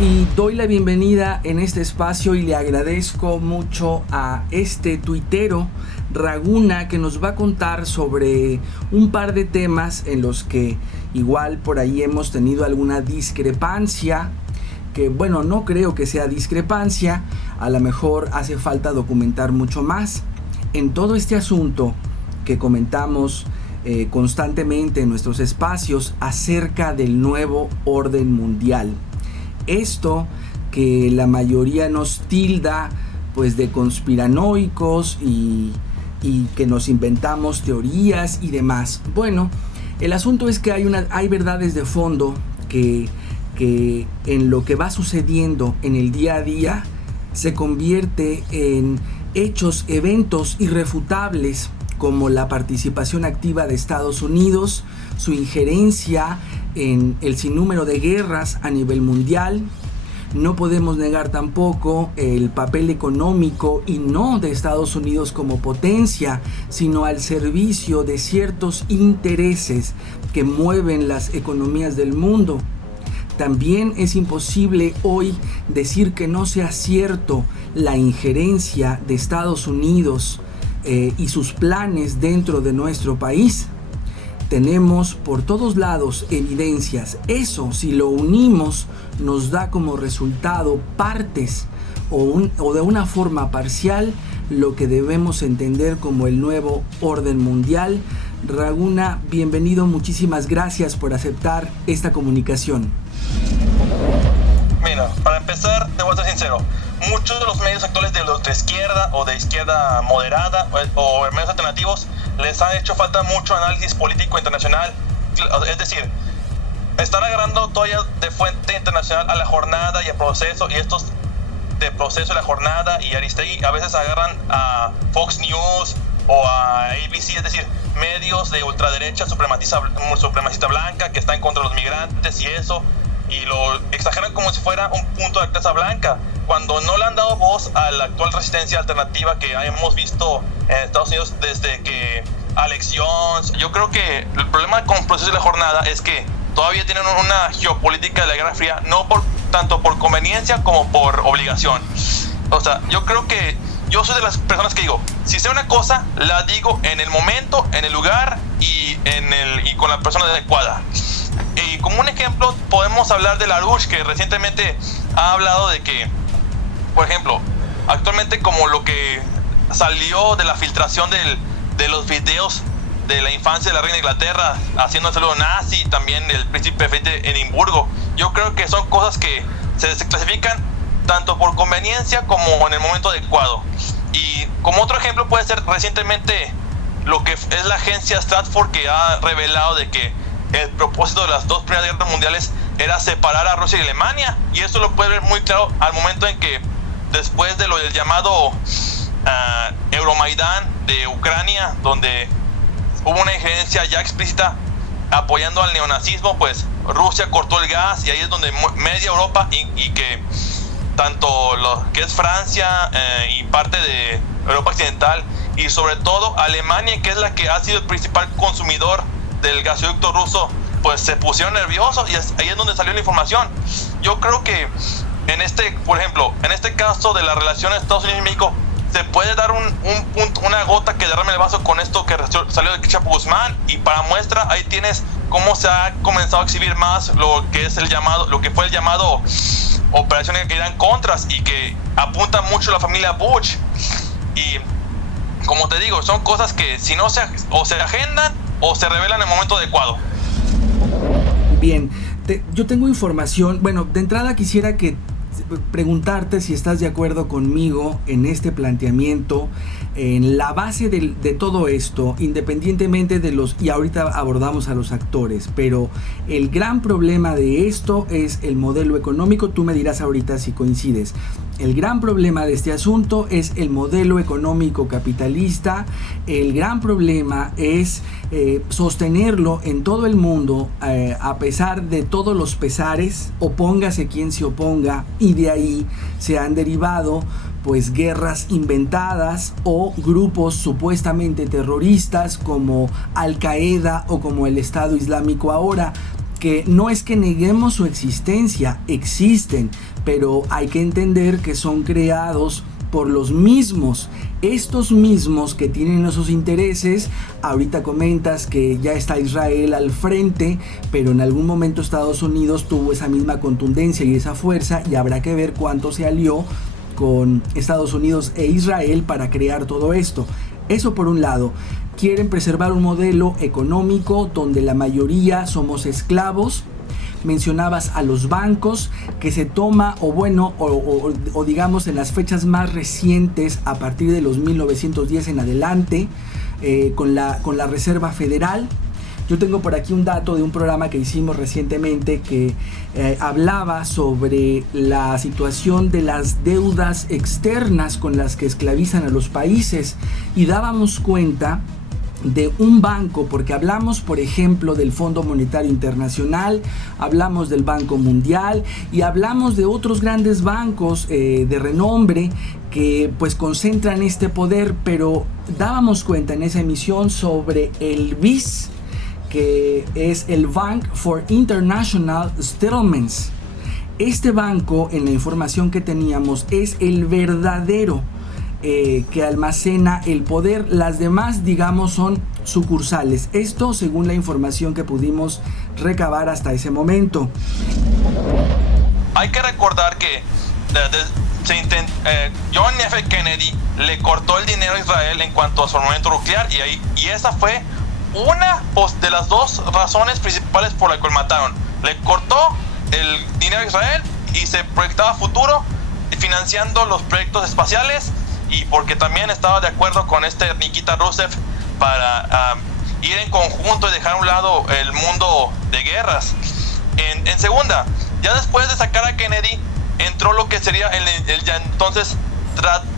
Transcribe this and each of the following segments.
Y doy la bienvenida en este espacio y le agradezco mucho a este tuitero Raguna, que nos va a contar sobre un par de temas en los que igual por ahí hemos tenido alguna discrepancia, que bueno, no creo que sea discrepancia, a lo mejor hace falta documentar mucho más en todo este asunto que comentamos constantemente en nuestros espacios acerca del nuevo orden mundial. Esto que la mayoría nos tilda pues de conspiranoicos y que nos inventamos teorías y demás. Bueno, el asunto es que hay verdades de fondo que en lo que va sucediendo en el día a día se convierte en hechos, eventos irrefutables, como la participación activa de Estados Unidos, su injerencia en el sinnúmero de guerras a nivel mundial. No podemos negar tampoco el papel económico, y no de Estados Unidos como potencia, sino al servicio de ciertos intereses que mueven las economías del mundo. También es imposible hoy decir que no sea cierto la injerencia de Estados Unidos y sus planes dentro de nuestro país. Tenemos por todos lados evidencias. Eso, si lo unimos, nos da como resultado partes o de una forma parcial lo que debemos entender como el nuevo orden mundial. Raguna, bienvenido, muchísimas gracias por aceptar esta comunicación. Mira, para empezar, te voy a ser sincero. Muchos de los medios actuales de izquierda o de izquierda moderada o medios alternativos les ha hecho falta mucho análisis político internacional. Es decir, están agarrando todavía de fuente internacional a La Jornada y a Proceso, y estos de Proceso y La Jornada y Aristegui a veces agarran a Fox News o a ABC, es decir, medios de ultraderecha supremacista blanca que está en contra de los migrantes y eso, y lo exageran como si fuera un punto de Casa Blanca, cuando no le han dado voz a la actual resistencia alternativa que hemos visto en Estados Unidos desde que Alex Jones. Yo creo que el problema con Proceso y La Jornada es que todavía tienen una geopolítica de la Guerra Fría, no tanto por conveniencia como por obligación. O sea, yo creo que yo soy de las personas que digo, si sé una cosa, la digo en el momento, en el lugar y con la persona adecuada. Y como un ejemplo, podemos hablar de Larouche, que recientemente ha hablado de que, por ejemplo, actualmente como lo que salió de la filtración de los videos de la infancia de la reina de Inglaterra haciendo el saludo nazi, también el príncipe Felipe de Edimburgo, yo creo que son cosas que se desclasifican tanto por conveniencia como en el momento adecuado. Y como otro ejemplo puede ser recientemente lo que es la agencia Stratfor, que ha revelado de que el propósito de las dos primeras guerras mundiales era separar a Rusia y Alemania, y esto lo puede ver muy claro al momento en que después de lo del llamado Euromaidán de Ucrania, donde hubo una injerencia ya explícita apoyando al neonazismo, pues Rusia cortó el gas, y ahí es donde media Europa y que tanto lo que es Francia y parte de Europa occidental, y sobre todo Alemania, que es la que ha sido el principal consumidor del gasoducto ruso, pues se pusieron nerviosos, y ahí es donde salió la información. Yo creo que por ejemplo, en este caso de la relación Estados Unidos y México, se puede dar una gota que derrame el vaso con esto que salió de Chapo Guzmán, y para muestra ahí tienes cómo se ha comenzado a exhibir más lo que fue el llamado Operación Irán Contras, y que apunta mucho a la familia Bush. Y como te digo, son cosas que si no se agendan o se revelan en el momento adecuado. Bien, yo tengo información. Bueno, de entrada quisiera preguntarte si estás de acuerdo conmigo en este planteamiento, en la base de todo esto, independientemente de y ahorita abordamos a los actores, pero el gran problema de esto es el modelo económico. Tú me dirás ahorita si coincides. El gran problema de este asunto es el modelo económico capitalista. El gran problema es sostenerlo en todo el mundo, a pesar de todos los pesares, opóngase quien se oponga, y de ahí se han derivado pues guerras inventadas o grupos supuestamente terroristas como Al Qaeda o como el Estado Islámico ahora. que no es que neguemos su existencia, existen, pero hay que entender que son creados por los mismos, estos mismos que tienen esos intereses. Ahorita comentas que ya está Israel al frente, pero en algún momento Estados Unidos tuvo esa misma contundencia y esa fuerza, y habrá que ver cuánto se alió con Estados Unidos e Israel para crear todo esto. Eso por un lado. Quieren preservar un modelo económico donde la mayoría somos esclavos. Mencionabas a los bancos, que se toma, o digamos en las fechas más recientes, a partir de los 1910 en adelante, con la Reserva Federal. Yo tengo por aquí un dato de un programa que hicimos recientemente que hablaba sobre la situación de las deudas externas con las que esclavizan a los países, y dábamos cuenta de un banco, porque hablamos por ejemplo del Fondo Monetario Internacional, hablamos del Banco Mundial y hablamos de otros grandes bancos de renombre que pues concentran este poder, pero dábamos cuenta en esa emisión sobre el BIS, que es el Bank for International Settlements. Este banco, en la información que teníamos, es el verdadero que almacena el poder. Las demás, digamos, son sucursales. Esto según la información que pudimos recabar hasta ese momento. Hay que recordar que John F. Kennedy le cortó el dinero a Israel en cuanto a su armamento nuclear, y esa fue una de las dos razones principales por la cual mataron. Le cortó el dinero a Israel y se proyectaba futuro financiando los proyectos espaciales, y porque también estaba de acuerdo con Nikita Khrushchev para ir en conjunto y dejar a un lado el mundo de guerras. En segunda, ya después de sacar a Kennedy, entró lo que sería el ya entonces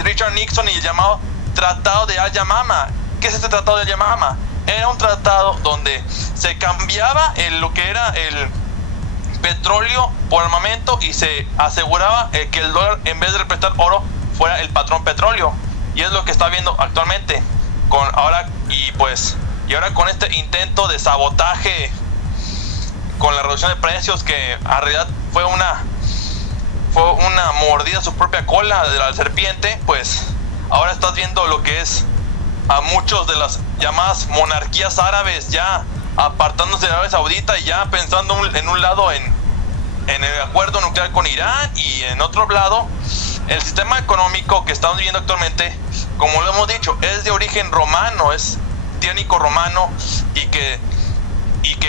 Richard Nixon y el llamado Tratado de Al-Yamama. ¿Qué es este Tratado de Al-Yamama? Era un tratado donde se cambiaba lo que era el petróleo por armamento, y se aseguraba que el dólar, en vez de representar oro, fuera el patrón petróleo. Y es lo que está viendo actualmente ahora con este intento de sabotaje con la reducción de precios, que en realidad fue una mordida a su propia cola de la serpiente. Pues ahora estás viendo lo que es a muchos de las llamadas monarquías árabes ya apartándose de Arabia Saudita y ya pensando en un lado en el acuerdo nuclear con Irán, y en otro lado el sistema económico que estamos viviendo actualmente, como lo hemos dicho, es de origen romano, es tiránico romano, y que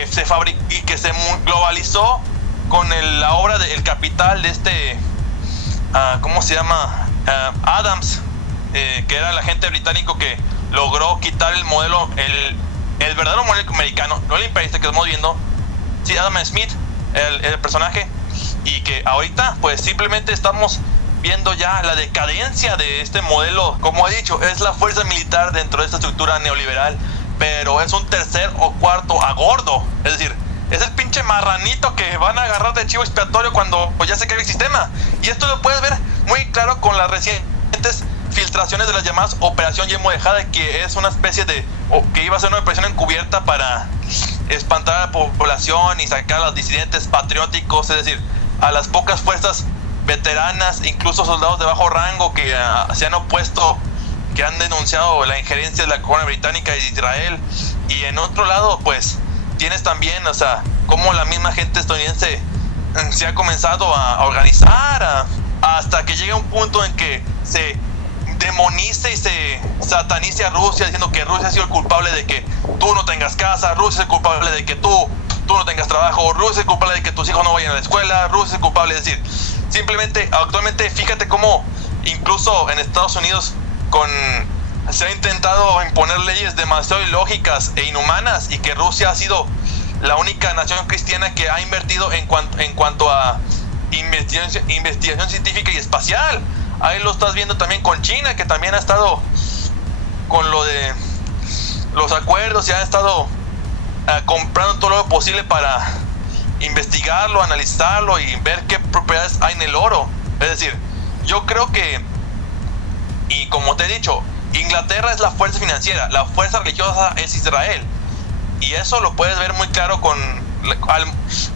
se globalizó con la obra de El Capital de ¿cómo se llama? Adams, que era el agente británico que logró quitar el modelo, el verdadero modelo americano, no el imperialista que estamos viendo. Sí, Adam Smith, el personaje, y que ahorita pues simplemente estamos viendo ya la decadencia de este modelo. Como he dicho, es la fuerza militar dentro de esta estructura neoliberal, pero es un tercer o cuarto a gordo, es decir, es el pinche marranito que van a agarrar de chivo expiatorio cuando ya se cae el sistema. Y esto lo puedes ver muy claro con las recientes filtraciones de las llamadas Operación Yemo de Jade, que es una especie que iba a ser una operación encubierta para espantar a la población y sacar a los disidentes patrióticos, es decir, a las pocas fuerzas veteranas, incluso soldados de bajo rango que se han opuesto, que han denunciado la injerencia de la corona británica y de Israel. Y en otro lado, pues tienes también, cómo la misma gente estadounidense se ha comenzado a organizar hasta que llega un punto en que se demonice y se satanice a Rusia, diciendo que Rusia ha sido el culpable de que tú no tengas casa, Rusia es el culpable de que tú no tengas trabajo, Rusia es el culpable de que tus hijos no vayan a la escuela, Rusia es el culpable, es decir, simplemente actualmente fíjate cómo incluso en Estados Unidos se ha intentado imponer leyes demasiado ilógicas e inhumanas, y que Rusia ha sido la única nación cristiana que ha invertido en cuanto a investigación científica y espacial. Ahí lo estás viendo también con China, que también ha estado con lo de los acuerdos y ha estado comprando todo lo posible para investigarlo, analizarlo y ver qué propiedades hay en el oro. Es decir, yo creo que, y como te he dicho, Inglaterra es la fuerza financiera, la fuerza religiosa es Israel, y eso lo puedes ver muy claro con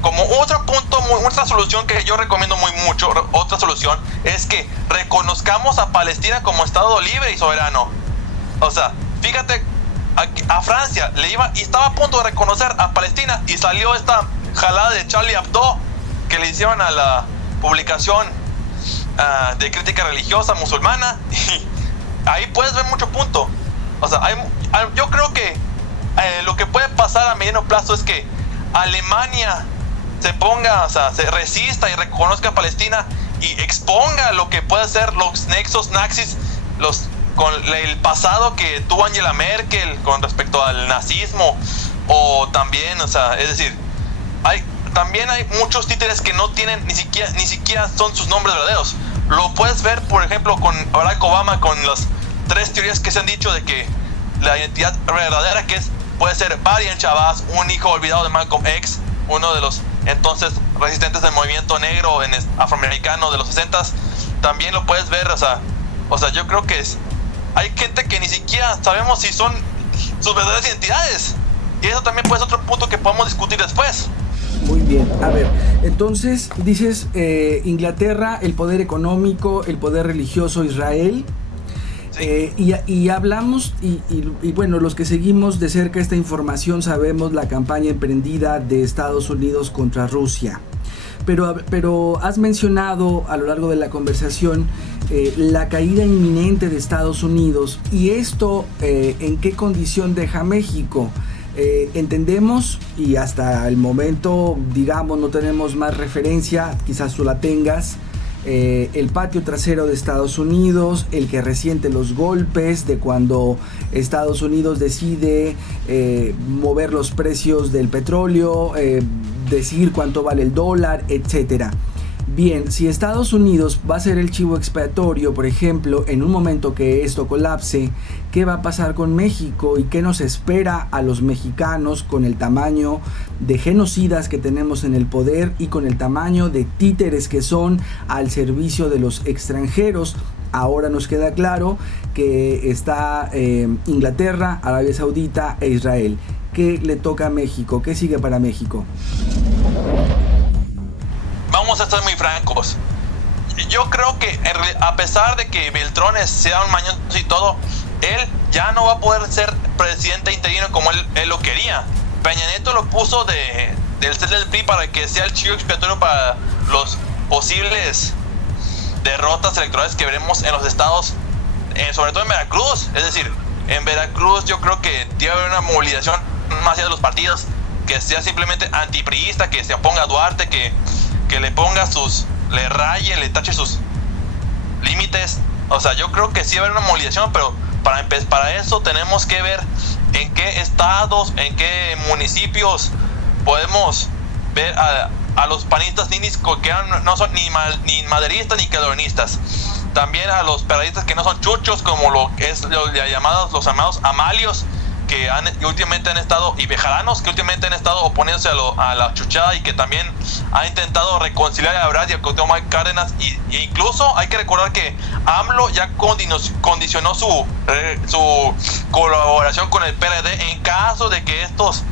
como otro punto, otra solución que yo recomiendo mucho, otra solución, es que reconozcamos a Palestina como Estado libre y soberano. O sea, fíjate, a Francia y estaba a punto de reconocer a Palestina y salió esta jalada de Charlie Hebdo que le hicieron a la publicación de crítica religiosa musulmana, y ahí puedes ver mucho punto. O sea, yo creo que lo que puede pasar a mediano plazo es que Alemania se resista y reconozca a Palestina y exponga lo que puede ser los nexos nazis, con el pasado que tuvo Angela Merkel con respecto al nazismo, o también, es decir, también hay muchos títeres que no tienen ni siquiera son sus nombres verdaderos. Lo puedes ver, por ejemplo, con Barack Obama, con las 3 teorías que se han dicho de que la identidad verdadera puede ser Varian Shabazz, un hijo olvidado de Malcolm X, uno de los entonces resistentes del movimiento negro afroamericano de los 60s. También lo puedes ver, yo creo que hay gente que ni siquiera sabemos si son sus verdaderas identidades, y eso también puede ser otro punto que podemos discutir después. Muy bien, a ver, entonces dices Inglaterra, el poder económico, el poder religioso, Israel. Sí. Y hablamos, y bueno, los que seguimos de cerca esta información sabemos la campaña emprendida de Estados Unidos contra Rusia. Pero has mencionado a lo largo de la conversación la caída inminente de Estados Unidos, y esto ¿en qué condición deja México? Entendemos, y hasta el momento, digamos, no tenemos más referencia, quizás tú la tengas, el patio trasero de Estados Unidos, el que resiente los golpes de cuando Estados Unidos decide mover los precios del petróleo, decir cuánto vale el dólar, etcétera. Bien, si Estados Unidos va a ser el chivo expiatorio, por ejemplo, en un momento que esto colapse, ¿qué va a pasar con México y qué nos espera a los mexicanos con el tamaño de genocidas que tenemos en el poder y con el tamaño de títeres que son al servicio de los extranjeros? Ahora nos queda claro que está Inglaterra, Arabia Saudita e Israel. ¿Qué le toca a México? ¿Qué sigue para México? Vamos a ser muy francos. Yo creo que a pesar de que Beltrones sea un mañoso y todo, él ya no va a poder ser presidente interino como él lo quería. Peña Nieto lo puso del cel del PRI para que sea el chivo expiatorio para los posibles derrotas electorales que veremos en los estados, sobre todo en Veracruz. Es decir, en Veracruz yo creo que debe haber una movilización más allá de los partidos, que sea simplemente antipriista, que se oponga a Duarte, que le raye, le tache sus límites. O sea, yo creo que sí va a haber una movilización, pero para eso tenemos que ver en qué estados, en qué municipios podemos ver a los panistas ninis que no son ni maderistas ni calderonistas. También a los peradistas que no son chuchos, como los llamados amalios, que últimamente han estado, y bejaranos, que últimamente han estado oponiéndose a la chuchada, y que también han intentado reconciliar a Ebrard y a Cuauhtémoc Cárdenas, e incluso hay que recordar que AMLO ya condicionó su colaboración con el PRD en caso de que estos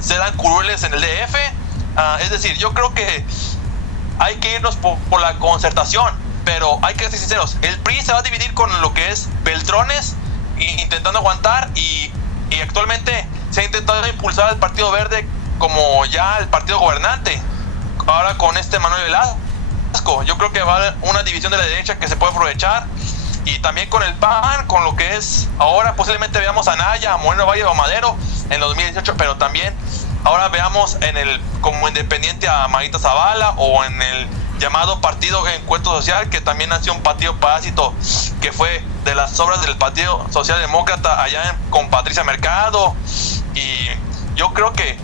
sean curules en el DF. Es decir, yo creo que hay que irnos por la concertación, pero hay que ser sinceros, el PRI se va a dividir con lo que es Beltrones, intentando aguantar, y actualmente se ha intentado impulsar al Partido Verde como ya el partido gobernante, ahora con Manuel Velasco. Yo creo que va a haber una división de la derecha que se puede aprovechar, y también con el PAN, con lo que es ahora posiblemente veamos a Anaya, a Moreno Valle o a Madero en 2018, pero también ahora veamos como independiente a Marita Zavala, o en el llamado Partido Encuentro Social, que también ha sido un partido parásito que fue de las obras del Partido Socialdemócrata allá con Patricia Mercado. Y yo creo que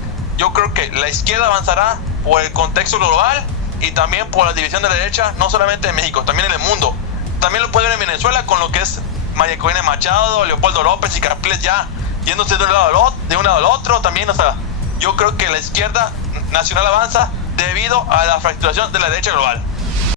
la izquierda avanzará por el contexto global y también por la división de la derecha, no solamente en México, también en el mundo. También lo puede ver en Venezuela con lo que es María Corina Machado, Leopoldo López y Capriles ya yéndose de un lado al otro también. O sea, yo creo que la izquierda nacional avanza debido a la fracturación de la derecha global.